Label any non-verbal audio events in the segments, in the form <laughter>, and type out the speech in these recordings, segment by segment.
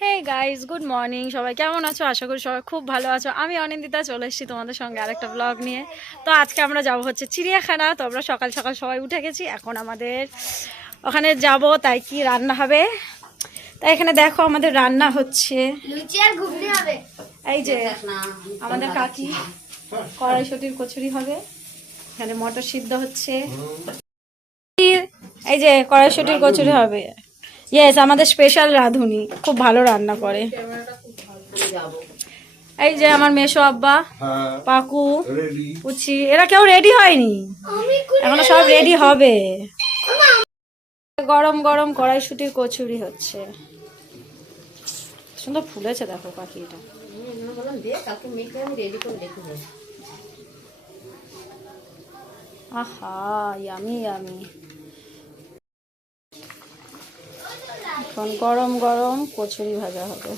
Hey guys good morning সবাই কেমন আছো? আশা করি সবাই খুব ভালো আছো। আমি অনিন্দিতা চলে এসেছি তোমাদের সঙ্গে আরেকটা ব্লগ নিয়ে। তো আজকে আমরা যাব হচ্ছে চিড়িয়াখানা। তো আমরা সকাল সকাল সবাই উঠে গেছি। এখন আমাদের ওখানে যাব তাই কি রান্না হবে? তাই এখানে দেখো আমাদের রান্না হচ্ছে। এই যে আমাদের কাকি কড়াইশুটির কচুরি হবে। এখানে মটর সিদ্ধ হচ্ছে। এই যে কড়াইশুটির কচুরি হবে। ইয়েস আমাদের স্পেশাল রাঁধুনি। খুব ভালো রান্না করে। এই যে আমার মেশো আব্বা হ্যাঁ। পাকু পুচি এরা কেউ রেডি হয়নি। এখনও সব রেডি হবে। গরম গরম কড়াইশুটির কচুরি হচ্ছে। সুন্দর ফুলেছে দেখো পাখি এটা। আহা ইয়ামি ইয়ামি এখন গরম গরম কচুরি ভাজা হবে।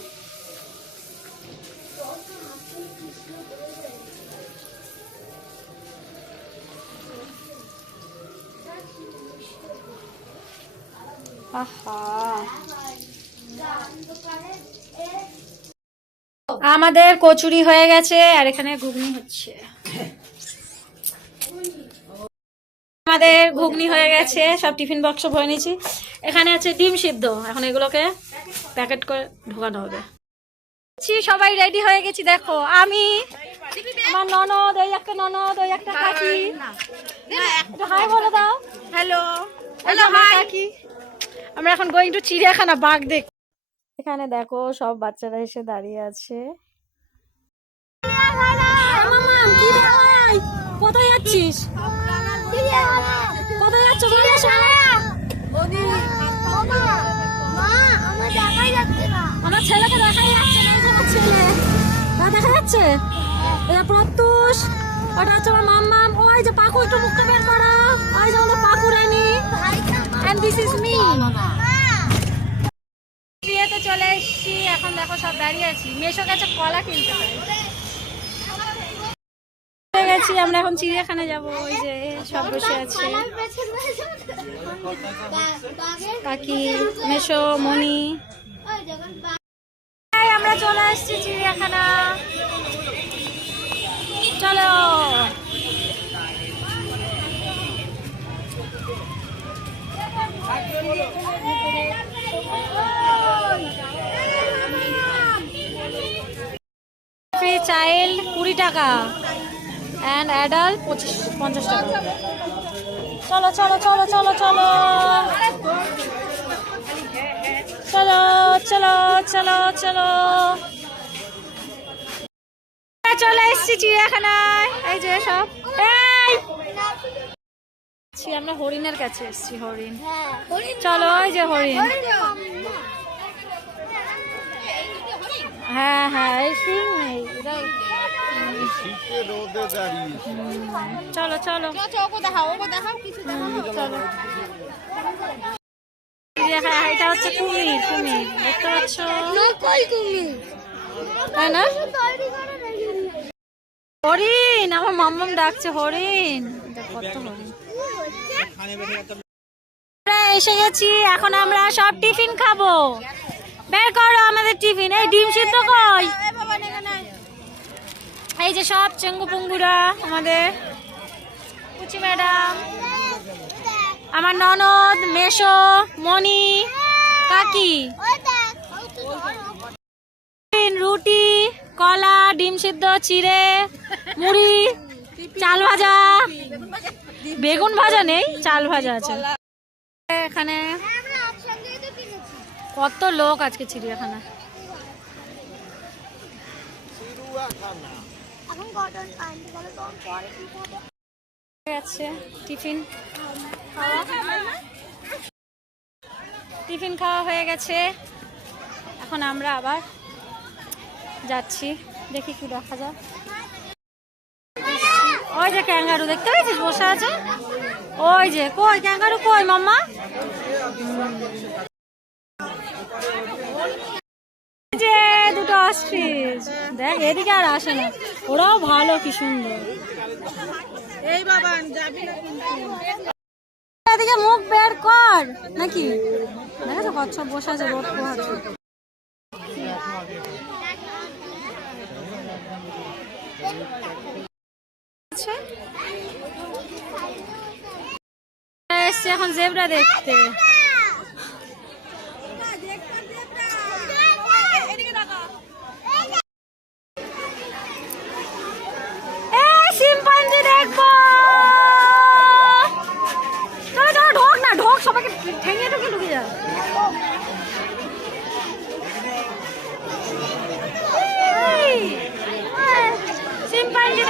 আমাদের কচুরি হয়ে গেছে আর এখানে ঘুগনি হচ্ছে। আমাদের ঘুগনি হয়ে গেছে সব টিফিন বক্স ভরে নিয়েছি। এখানে আছে ডিম সিদ্ধ। এখন এগুলোকে প্যাকেট করে ঢোকানো হবে। সবাই রেডি হয়ে গেছি দেখো। আমি আমার ননদ ওই একটা ননদ ওই একটা কাকি। হাই বলে দাও। হ্যালো। হ্যালো কাকি। আমরা এখন গোয়িং টু চিড়িয়াখানা বাঘ দেখ এখানে দেখো সব বাচ্চারা এসে দাঁড়িয়ে আছে। কোথায় যাচ্ছিস? কোথায় যাচ্ছ? আসো। আমার ছেলেকে দেখাই যাচ্ছে না ছেলে। না, দেখা যাচ্ছে? এটা প্রত্যুষ, ওটা হচ্ছে আমার মাম্মাম। ওই যে পাকু একটু মুখটা বের করো। ওই যে আমাদের Paku Rani. And this is me বিয়েতে চলে এসেছি, এখন দেখো সব দাঁড়িয়ে আছি। মেশো কাছে কলা কিনতে পারি গেছি আমরা এখন চিড়িয়াখানা যাব, ওই যে সব বসে আছে। কাকি, মেশো মনি আমরা চলে আসছি চিড়িয়াখানা। চলো। চাইল্ড কুড়ি টাকা। অ্যান্ড অ্যাডাল্ট পঁচিশ, পঞ্চাশ টাকা। চলো চলো চলো চলো চলো। চলো চলো চলো চলো। চলে এসছি চিড়িয়াখানায়। এই যে সব। আমরা হরিণের কাছে এসছি, হরিণ। চলো, এই যে হরিণ। হ্যাঁ হ্যাঁ এই সিং চলো চলো। চলো এটা হচ্ছে কুমির কুমির। দেখতে পাচ্ছ? তাই না? হরিণ আমার মাম্মাম ডাকছে হরিণ। কত হরিণ? আমরা এসে গেছি এখন আমরা সব টিফিন খাব। বের করো আমাদের টিফিন। এই ডিম সিদ্ধ কই? এই যে সব চেঙ্গু পুঙ্গুরা আমাদের কুচি ম্যাডাম, আমার ননদ, মেশো মনি কাকি। রুটি, কলা, ডিম সিদ্ধ, চিড়ে, মুড়ি, চাল ভাজা। বেগুন ভাজা নেই, চাল ভাজা আছে। এখানে কত লোক আজকে চিড়িয়াখানা এখন কটন আনতে গেলে তো পরে কি হবে আছে টিফিন। খাওয়া টিফিন খাওয়া হয়ে গেছে। এখন আমরা আবার যাচ্ছি। দেখি কি দেখা যায় ওই যে ক্যাঙ্গারু দেখতে পেয়েছিস? বসে আছে? ওই যে কই ক্যাঙ্গারু কই মাম্মা? দেখ এদিকে আর আসে না। ওরাও ভালো কি সুন্দর। এই বাবা এদিকে মুখ বের কর নাকি? দেখাছো কচ্ছপ বসে আছে রোদ পোহাচ্ছে। এখন জেবরা দেখতে। ঢুকে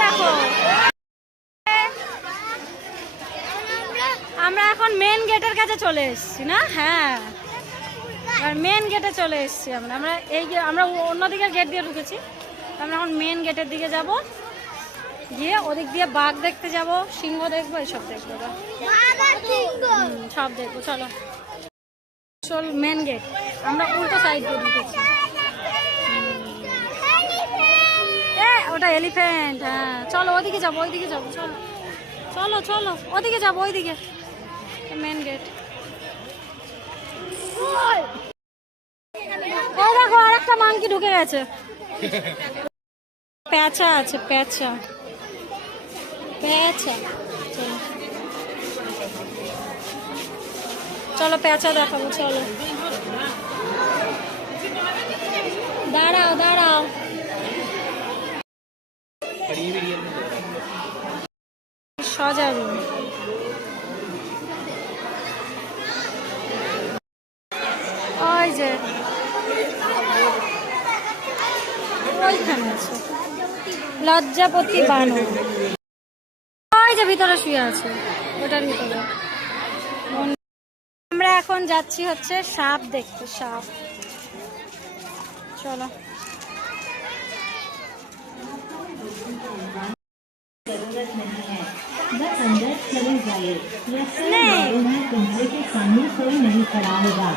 দেখো। আমরা এখন মেন গেটের কাছে চলে এসেছি না? হ্যাঁ। আর মেন গেটে চলে এসেছি আমরা। আমরা এই আমরা অন্যদিকে গেট দিয়ে ঢুকেছি। আমরা এখন মেন গেটের দিকে যাব। গিয়ে ওদিক দিয়ে বাঘ দেখতে যাব সিংহ দেখব এইসব দেখব। সব দেখব চলো। চল মেন গেট আমরা উল্টো সাইড দিয়ে ঢুকেছি। ওটা এলিফ্যান্ট হ্যাঁ। চলো ওদিকে যাব ওইদিকে যাব চলো। চলো চলো ওদিকে যাব ওইদিকে। মেন গেট দেখো আর একটা মাংকি ঢুকে গেছে। <laughs> প্যাঁচা আছে প্যাঁচা। প্যাঁচা চলো। প্যাঁচা দেখাবো চলো। দাঁড়াও দাঁড়াও। সজারু ওই যে। ওইখানে আছে। লজ্জাপতি বানর। শুয়ে আছে ওটার ভিতরে আমরা এখন যাচ্ছি হচ্ছে সাপ দেখতে সাপ চলো बस अंदर चले जाइए रस्ते नहीं। मालूम है कमरे के सामने कोई नहीं खड़ा होगा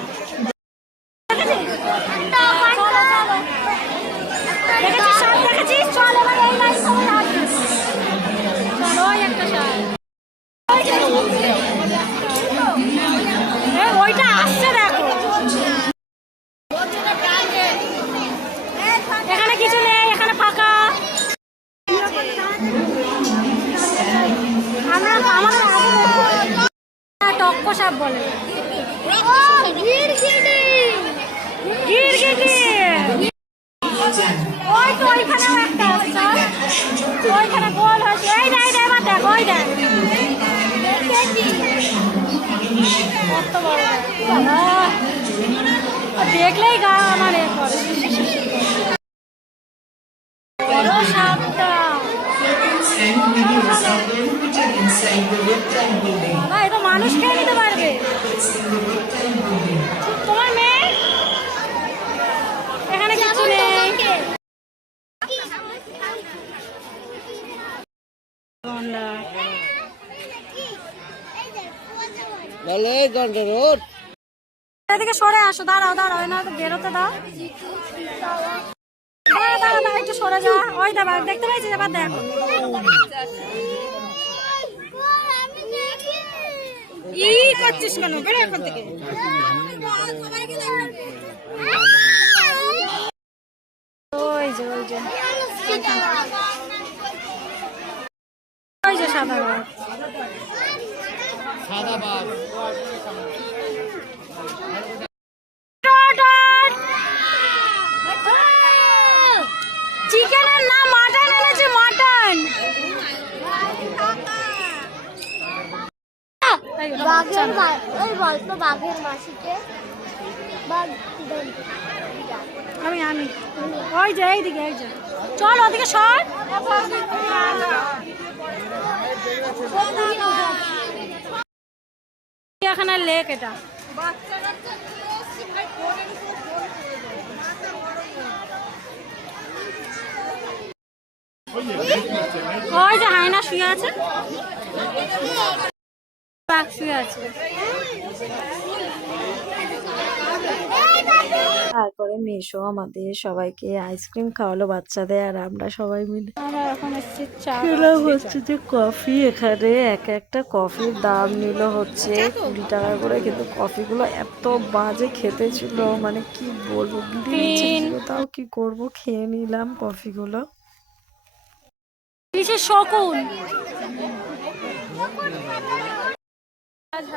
কত দেখলেই গা আমার এ করে বড় সাপটা না তো মানুষ খেয়ে নিতে পারবে তোমার এখানে ওঠ এদিকে সরে আসো, দাঁড়াও দাঁড়াও না বেরোতে দাও। দাঁড়া দাঁড়া দাঁড়া একটু সরে যা ওই দেখ দেখতে পাইছিস এবার দেখ। ই করছিস কেন? বেরো সাদা। সাদা বাঘ চিকেনের না মাটন এনেছে মাটন। বাঘের ওই বলতো বাঘের মাসিকে আমি আমি। ওই যে এইদিকে এই যে। চল ওদিকে সর। এখানে লেক এটা। ওই যে হায়না শুয়ে আছে। শুয়ে আছে। তারপরে মেশো আমাদের সবাইকে আইসক্রিম খাওয়ালো বাচ্চাদের আর আমরা সবাই মিলে। খেলাম হচ্ছে যে কফি এখানে। এক একটা কফির দাম নিল হচ্ছে কুড়ি টাকা করে কিন্তু কফিগুলো এত বাজে খেতে ছিল মানে কি বলব তাও কি করব? খেয়ে নিলাম কফিগুলো। শকুন। আসো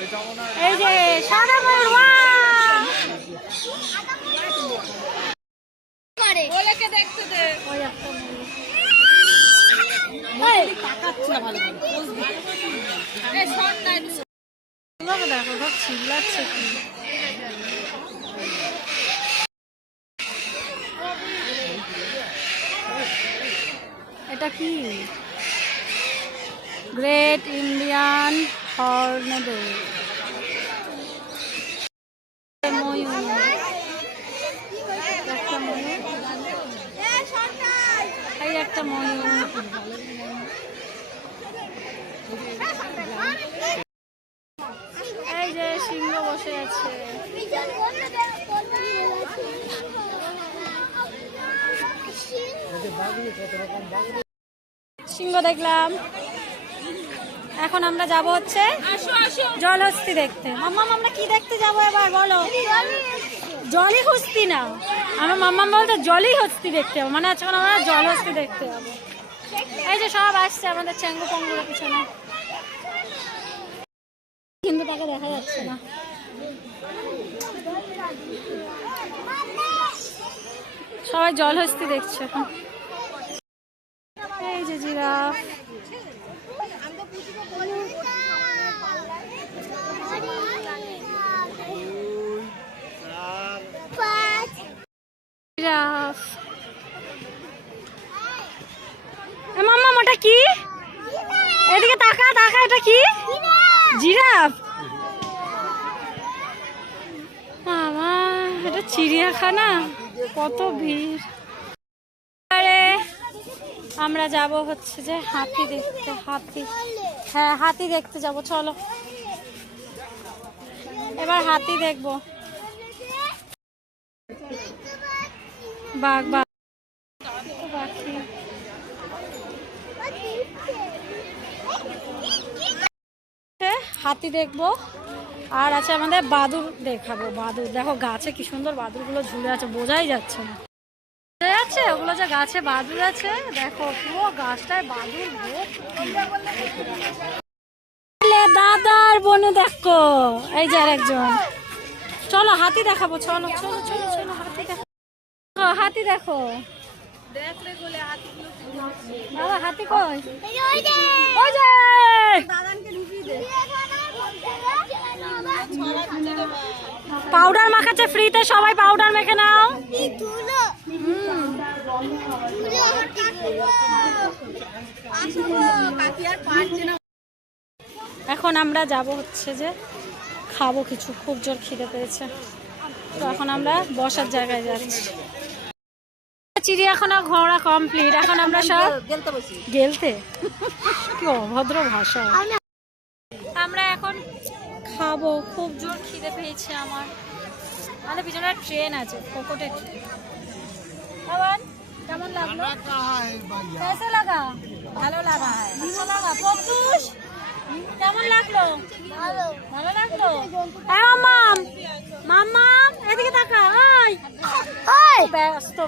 এই যে সাদা ময়ূর বাহ! করে ওই একটা ময়ূর। দেখো দেখো সব চিল্লাচ্ছে কি এটা কি গ্রেট ইন্ডিয়ান হর্নেডো ময়ূর একটা ময়ূর এই একটা ময়ূর এই যে সিংহ বসে আছে। সিংহ দেখলাম। এখন আমরা যাব হচ্ছে জলহস্তি দেখতে। মাম্মাম, আমরা কি দেখতে যাব এবার বলো? জলই হস্তি না আমার মাম্মাম বলতো জলই হস্তি দেখতে হবে মানে আজকে আমরা? জলহস্তি দেখতে যাব। এই যে সব আসছে আমাদের চেঙ্গু পঙ্গুর পিছনে। কিন্তু তাকে দেখা যাচ্ছে না। সবাই জলহস্তি দেখছে এখন। এই যে জিরাফ। জিরাফ। মাম্মা, ওটা কি? এদিকে তাকা তাকা, এটা কি? জিরাফ বাবা এটা চিড়িয়াখানা? কত ভিড়। আমরা যাব হচ্ছে যে হাতি দেখতে, হাতি। হ্যাঁ হাতি দেখতে যাব, চলো। এবার হাতি দেখব। বাঘ বাঘ। হাতি দেখব। আর আছে আমাদের বাদুর দেখাবো বাদুর দেখো গাছে কি সুন্দর বাদুরগুলো ঝুলে আছে বোঝাই যাচ্ছে না। বোঝা যাচ্ছে? ওগুলো যে গাছে বাদুর আছে দেখো পুরো গাছটায় বাদুর দাদার বনু দেখো এই যে আরেকজন। চলো হাতি দেখাবো চলো চলো চলো চলো হাতি দেখো হাতি দেখো। বাবা হাতি কই? ওই যে! পাউডার মাখাচ্ছে ফ্রিতে সবাই পাউডার মেখে নাও। এখন আমরা যাব হচ্ছে যে খাব কিছু খুব জোর খিদে পেয়েছে। তো এখন আমরা বসার জায়গায় যাচ্ছি। চিড়িয়াখানা ঘোরা কমপ্লিট এখন আমরা সব গেলতে? কি অভদ্র ভাষা। খাব খুব জোর খিদে পেয়েছে আমার। মানে পিছনে ট্রেন আছে কোকোটের ট্রেন কেমন লাগল? লাগা? ভালো লাগা। আচ্ছা, কেমন লাগল? ভালো। এদিকে ব্যস্ত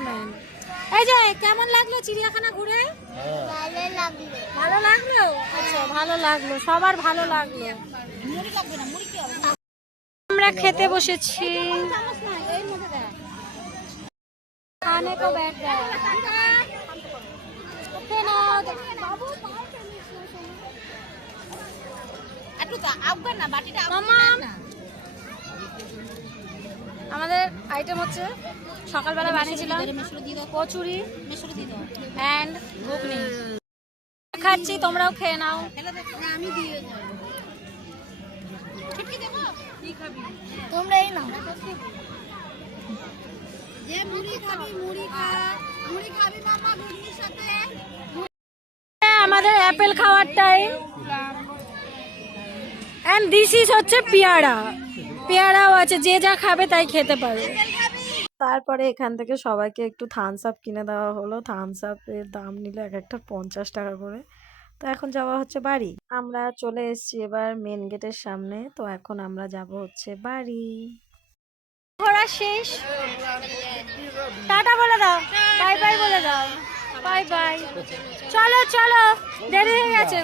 এই যে কেমন লাগল চিড়িয়াখানা ঘুরে? হ্যাঁ। ভালো লাগল। ভালো লাগল? আচ্ছা ভালো লাগল সবার ভালো লাগল। আমরা খেতে বসেছি। আমাদের আইটেম হচ্ছে সকালবেলা বানিয়েছিলাম কচুরি অ্যান্ড খাচ্ছি তোমরাও খেয়ে নাও। আমি দিয়ে তোমরা এই নাও। যে মুড়ি খাবি মুড়ি খা। আমাদের অ্যাপেল খাওয়ার টাইম অ্যান্ড দিস ইজ হচ্ছে পেয়ারা। পেয়ারাও আছে যে যা খাবে তাই খেতে পারে তারপরে এখান থেকে সবাইকে একটু থামস আপ কিনে দেওয়া হলো। থামস আপের দাম নিল এক একটা পঞ্চাশ টাকা করে। তো এখন যাওয়া হচ্ছে বাড়ি। আমরা চলে এসেছি এবার মেন গেটের সামনে। তো এখন আমরা যাব হচ্ছে বাড়ি। ঘোরা শেষ। টাটা বলে দাও। বাই বাই বলে দাও। Bye bye. চলো চলো। দেরি হয়ে গেছে।